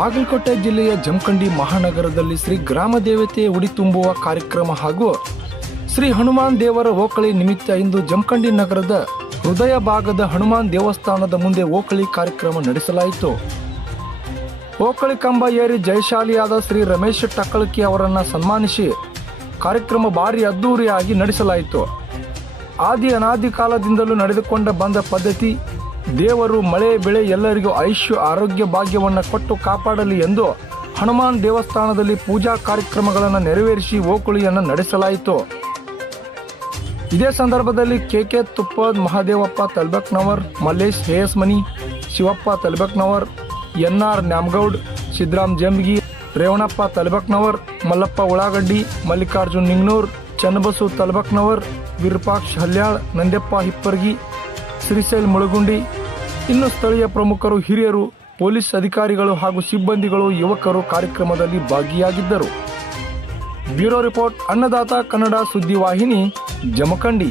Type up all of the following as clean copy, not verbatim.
ಬಾಗಲಕೋಟೆ ಜಿಲ್ಲೆಯ ಜಮಖಂಡಿ ಮಹಾನಗರದಲ್ಲಿ ಶ್ರೀ ಗ್ರಾಮ ದೇವತೆ ಉಡಿ ತುಂಬುವ ಕಾರ್ಯಕ್ರಮ ಹಾಗೂ ಶ್ರೀ ಹನುಮಾನ್ ದೇವರ ಓಕಳಿ ನಿಮಿತ್ತ ಇಂದು ಜಮಖಂಡಿ ನಗರದ ಹೃದಯ ಭಾಗದ ಹನುಮಾನ್ ದೇವಸ್ಥಾನದ ಮುಂದೆ ಓಕಳಿ ಕಾರ್ಯಕ್ರಮ ನಡೆಸಲಾಯಿತು. ಓಕಳಿ ಕಂಬ ಏರಿ ಜಯಶಾಲಿಯಾದ ಶ್ರೀ ರಮೇಶ್ ಟಕ್ಕಳಕಿ ಅವರನ್ನು ಸನ್ಮಾನಿಸಿ ಕಾರ್ಯಕ್ರಮ ಭಾರಿ ಅದ್ದೂರಿಯಾಗಿ ನಡೆಸಲಾಯಿತು. ಅನಾದಿ ಕಾಲದಿಂದಲೂ ನಡೆದುಕೊಂಡ ಬಂದ ಪದ್ಧತಿ. ದೇವರು ಮಳೆ ಬೆಳೆ ಎಲ್ಲರಿಗೂ ಆಯುಷ್ಯ ಆರೋಗ್ಯ ಭಾಗ್ಯವನ್ನು ಕೊಟ್ಟು ಕಾಪಾಡಲಿ ಎಂದು ಹನುಮಾನ್ ದೇವಸ್ಥಾನದಲ್ಲಿ ಪೂಜಾ ಕಾರ್ಯಕ್ರಮಗಳನ್ನು ನೆರವೇರಿಸಿ ಓಕುಳಿಯನ್ನು ನಡೆಸಲಾಯಿತು. ಇದೇ ಸಂದರ್ಭದಲ್ಲಿ ಕೆಕೆ ತುಪ್ಪದ್, ಮಹಾದೇವಪ್ಪ ತಲ್ಬಕ್ನವರ್, ಮಲ್ಲೇಶ್ ಹೇಯಸ್ಮನಿ, ಶಿವಪ್ಪ ತಲ್ಬಕ್ನವರ್, ಎನ್ಆರ್ ನ್ಯಾಮಗೌಡ್, ಸಿದ್ದರಾಮ್ ಜಂಬಗಿ, ರೇವಣಪ್ಪ ತಲ್ಬಕ್ನವರ್, ಮಲ್ಲಪ್ಪ ಉಳಾಗಡ್ಡಿ, ಮಲ್ಲಿಕಾರ್ಜುನ್ ನಿಂಗ್ನೂರ್, ಚನ್ನಬಸು ತಲ್ಬಕ್ನವರ್, ವಿರೂಪಾಕ್ಷ ಹಲ್ಯಾಳ್, ನಂದ್ಯಪ್ಪ ಹಿಪ್ಪರ್ಗಿ, ಶ್ರೀಶೈಲ್ ಮುಳುಗುಂಡಿ, ಇನ್ನು ಸ್ಥಳೀಯ ಪ್ರಮುಖರು, ಹಿರಿಯರು, ಪೊಲೀಸ್ ಅಧಿಕಾರಿಗಳು ಹಾಗೂ ಸಿಬ್ಬಂದಿಗಳು, ಯುವಕರು ಕಾರ್ಯಕ್ರಮದಲ್ಲಿ ಭಾಗಿಯಾಗಿದ್ದರು. ಬ್ಯೂರೋ ರಿಪೋರ್ಟ್, ಅನ್ನದಾತ ಕನ್ನಡ ಸುದ್ದಿವಾಹಿನಿ, ಜಮಖಂಡಿ.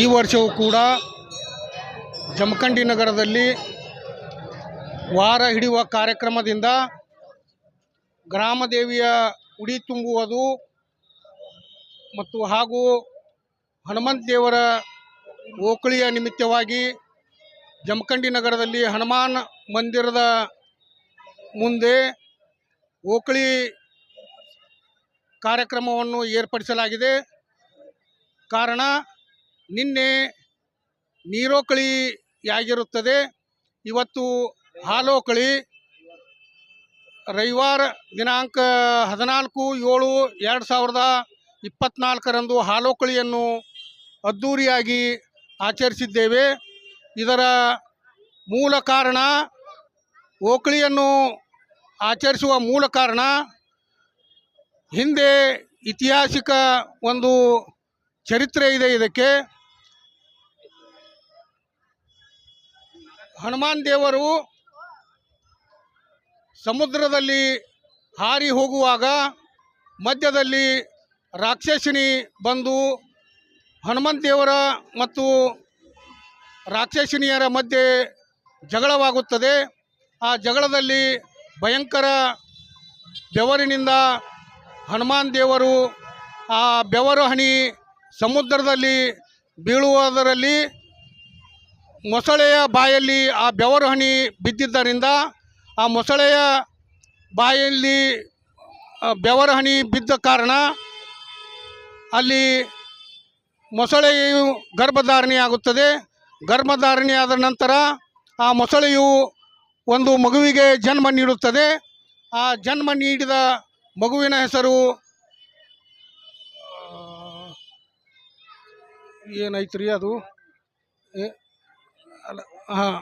ಈ ವರ್ಷವೂ ಕೂಡ ಜಮಖಂಡಿ ನಗರದಲ್ಲಿ ವಾರ ಹಿಡಿಯುವ ಕಾರ್ಯಕ್ರಮದಿಂದ ಗ್ರಾಮದೇವಿಯ ಉಡಿ ತುಂಬುವುದು ಮತ್ತು ಹಾಗೂ ಹನುಮಂತ ದೇವರ ಓಕಳಿಯ ನಿಮಿತ್ತವಾಗಿ ಜಮಖಂಡಿ ನಗರದಲ್ಲಿ ಹನುಮಾನ್ ಮಂದಿರದ ಮುಂದೆ ಓಕಳಿ ಕಾರ್ಯಕ್ರಮವನ್ನು ಏರ್ಪಡಿಸಲಾಗಿದೆ. ಕಾರಣ ನಿನ್ನೆ ನೀರೋಕಳಿಯಾಗಿರುತ್ತದೆ, ಇವತ್ತು ಹಾಲೋಕಳಿ. ರವಿವಾರ ದಿನಾಂಕ 14/7/2024 ಹಾಲೋಕಳಿಯನ್ನು ಅದ್ಧೂರಿಯಾಗಿ ಆಚರಿಸಿದ್ದೇವೆ. ಇದರ ಮೂಲ ಕಾರಣ, ಓಕಳಿಯನ್ನು ಆಚರಿಸುವ ಮೂಲ ಕಾರಣ, ಹಿಂದೆ ಐತಿಹಾಸಿಕ ಒಂದು ಚರಿತ್ರೆ ಇದೆ. ಇದಕ್ಕೆ ಹನುಮಾನ್ ದೇವರು ಸಮುದ್ರದಲ್ಲಿ ಹಾರಿ ಹೋಗುವಾಗ ಮಧ್ಯದಲ್ಲಿ ರಾಕ್ಷಸಿನಿ ಬಂದು ಹನುಮಂತ ದೇವರ ಮತ್ತು ರಾಕ್ಷಸಿನಿಯರ ಮಧ್ಯೆ ಜಗಳವಾಗುತ್ತದೆ. ಆ ಜಗಳದಲ್ಲಿ ಭಯಂಕರ ಬೆವರಿನಿಂದ ಹನುಮಾನ್ ದೇವರು ಆ ಬೆವರು ಹನಿ ಸಮುದ್ರದಲ್ಲಿ ಬೀಳುವುದರಲ್ಲಿ ಮೊಸಳೆಯ ಬಾಯಲ್ಲಿ ಆ ಬೆವರು ಹನಿ ಬಿದ್ದಿದ್ದರಿಂದ ಆ ಮೊಸಳೆಯ ಬಾಯಲ್ಲಿ ಬೆವರ ಹನಿ ಬಿದ್ದ ಕಾರಣ ಅಲ್ಲಿ ಮೊಸಳೆಯು ಗರ್ಭಧಾರಣೆಯಾಗುತ್ತದೆ. ಗರ್ಭಧಾರಣೆಯಾದ ನಂತರ ಆ ಮೊಸಳೆಯು ಒಂದು ಮಗುವಿಗೆ ಜನ್ಮ ನೀಡುತ್ತದೆ. ಆ ಜನ್ಮ ನೀಡಿದ ಮಗುವಿನ ಹೆಸರು ಏನೈತ್ರಿ ಅದು ಅಲ್ಲ ಹಾಂ